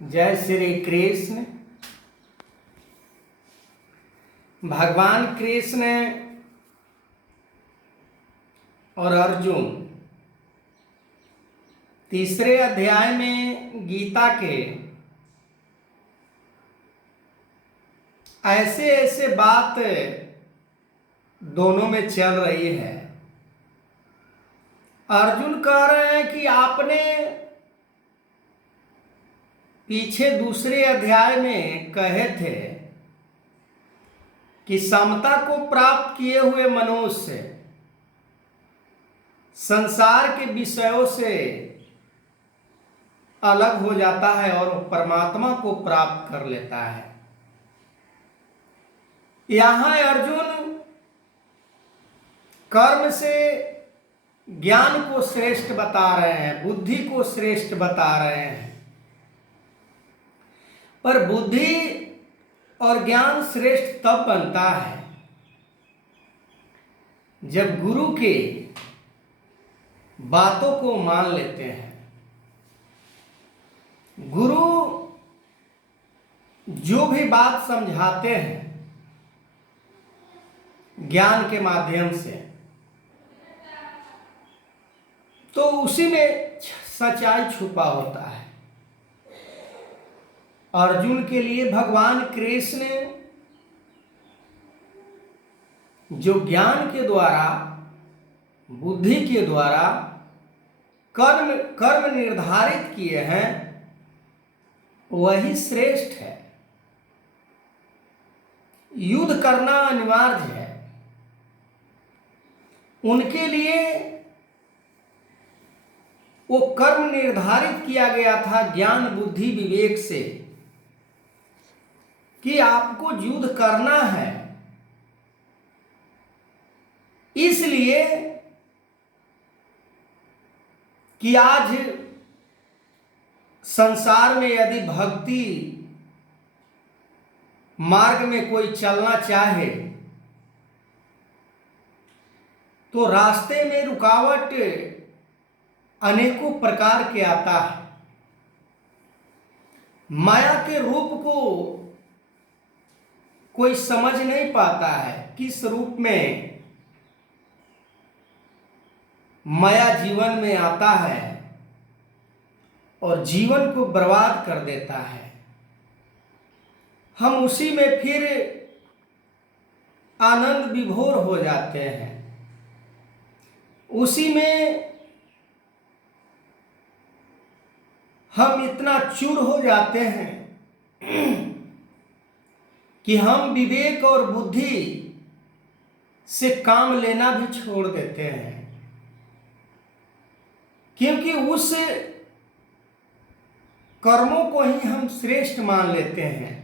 जय श्री कृष्ण। भगवान कृष्ण और अर्जुन तीसरे अध्याय में गीता के ऐसे ऐसे बात दोनों में चल रही है। अर्जुन कह रहे हैं कि आपने पीछे दूसरे अध्याय में कहे थे कि समता को प्राप्त किए हुए मनुष्य संसार के विषयों से अलग हो जाता है और परमात्मा को प्राप्त कर लेता है। यहां अर्जुन कर्म से ज्ञान को श्रेष्ठ बता रहे हैं, बुद्धि को श्रेष्ठ बता रहे हैं। पर बुद्धि और ज्ञान श्रेष्ठ तब बनता है जब गुरु के बातों को मान लेते हैं। गुरु जो भी बात समझाते हैं ज्ञान के माध्यम से, तो उसी में सच्चाई छुपा होता है। अर्जुन के लिए भगवान कृष्ण जो ज्ञान के द्वारा, बुद्धि के द्वारा कर्म निर्धारित किए हैं वही श्रेष्ठ है। युद्ध करना अनिवार्य है। उनके लिए वो कर्म निर्धारित किया गया था ज्ञान बुद्धि विवेक से कि आपको युद्ध करना है। इसलिए कि आज संसार में यदि भक्ति मार्ग में कोई चलना चाहे तो रास्ते में रुकावट अनेकों प्रकार के आता है। माया के रूप को कोई समझ नहीं पाता है, किस रूप में माया जीवन में आता है और जीवन को बर्बाद कर देता है। हम उसी में फिर आनंद विभोर हो जाते हैं, उसी में हम इतना चूर हो जाते हैं कि हम विवेक और बुद्धि से काम लेना भी छोड़ देते हैं, क्योंकि उस कर्मों को ही हम श्रेष्ठ मान लेते हैं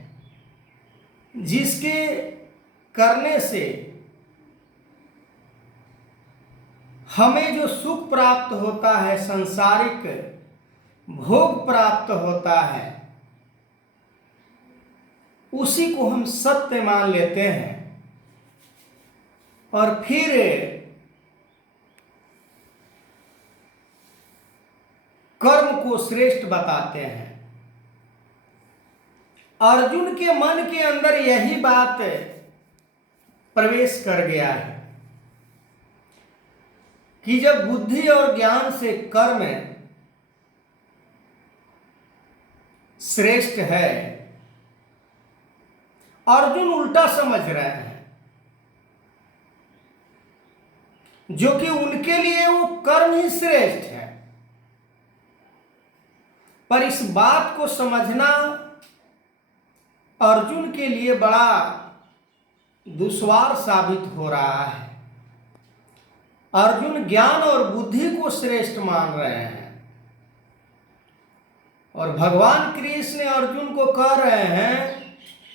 जिसके करने से हमें जो सुख प्राप्त होता है, सांसारिक भोग प्राप्त होता है, उसी को हम सत्य मान लेते हैं और फिर कर्म को श्रेष्ठ बताते हैं। अर्जुन के मन के अंदर यही बात प्रवेश कर गया है कि जब बुद्धि और ज्ञान से कर्म श्रेष्ठ है, अर्जुन उल्टा समझ रहे हैं, जो कि उनके लिए वो कर्म ही श्रेष्ठ है। पर इस बात को समझना अर्जुन के लिए बड़ा दुश्वार साबित हो रहा है। अर्जुन ज्ञान और बुद्धि को श्रेष्ठ मान रहे हैं और भगवान कृष्ण अर्जुन को कह रहे हैं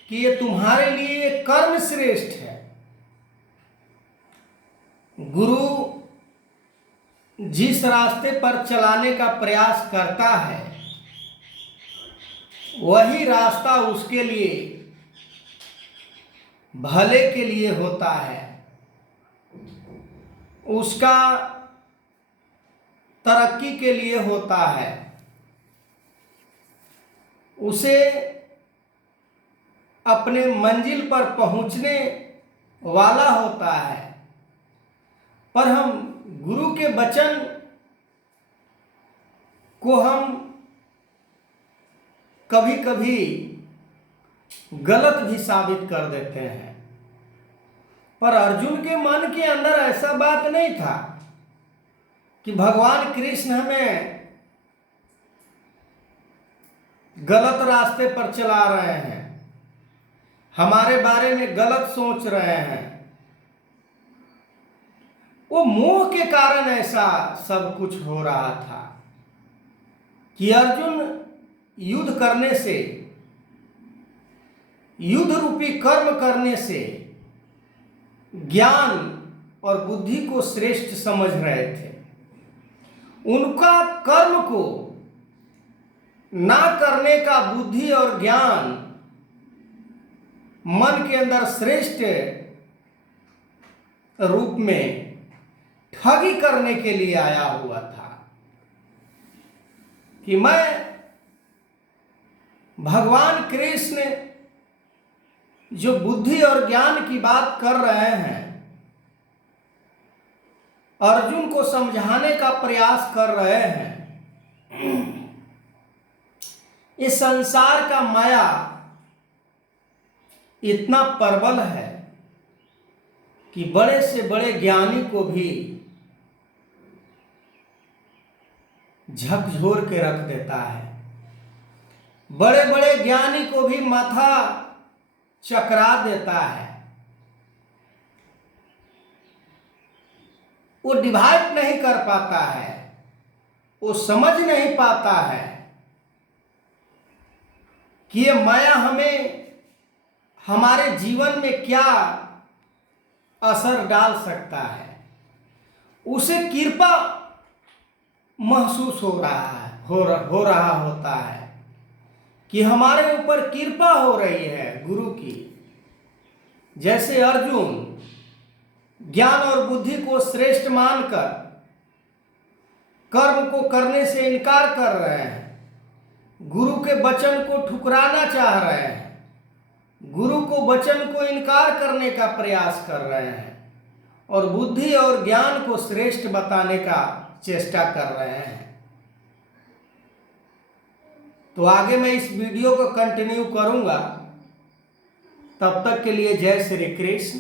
कि ये तुम्हारे लिए कर्म श्रेष्ठ है। गुरु जिस रास्ते पर चलाने का प्रयास करता है वही रास्ता उसके लिए भले के लिए होता है, उसका तरक्की के लिए होता है। उसे अपने मंजिल पर पहुंचने वाला होता है। पर हम गुरु के वचन को हम कभी कभी गलत भी साबित कर देते हैं। पर अर्जुन के मन के अंदर ऐसा बात नहीं था कि भगवान कृष्ण हमें गलत रास्ते पर चला रहे हैं, हमारे बारे में गलत सोच रहे हैं। वो मोह के कारण ऐसा सब कुछ हो रहा था कि अर्जुन युद्ध करने से, युद्ध रूपी कर्म करने से ज्ञान और बुद्धि को श्रेष्ठ समझ रहे थे। उनका कर्म को ना करने का बुद्धि और ज्ञान मन के अंदर श्रेष्ठ रूप में ठगी करने के लिए आया हुआ था कि मैं भगवान कृष्ण जो बुद्धि और ज्ञान की बात कर रहे हैं, अर्जुन को समझाने का प्रयास कर रहे हैं। इस संसार का माया इतना प्रबल है कि बड़े से बड़े ज्ञानी को भी झकझोर के रख देता है। बड़े बड़े ज्ञानी को भी माथा चकरा देता है। वो डिवाइड नहीं कर पाता है, वो समझ नहीं पाता है कि ये माया हमें, हमारे जीवन में क्या असर डाल सकता है। उसे कृपा महसूस हो रहा है, हो रहा होता है कि हमारे ऊपर कृपा हो रही है गुरु की। जैसे अर्जुन ज्ञान और बुद्धि को श्रेष्ठ मानकर कर्म को करने से इनकार कर रहे हैं, गुरु के वचन को ठुकराना चाह रहे हैं, गुरु को वचन को इनकार करने का प्रयास कर रहे हैं और बुद्धि और ज्ञान को श्रेष्ठ बताने का चेष्टा कर रहे हैं। तो आगे मैं इस वीडियो को कंटिन्यू करूंगा। तब तक के लिए जय श्री कृष्ण।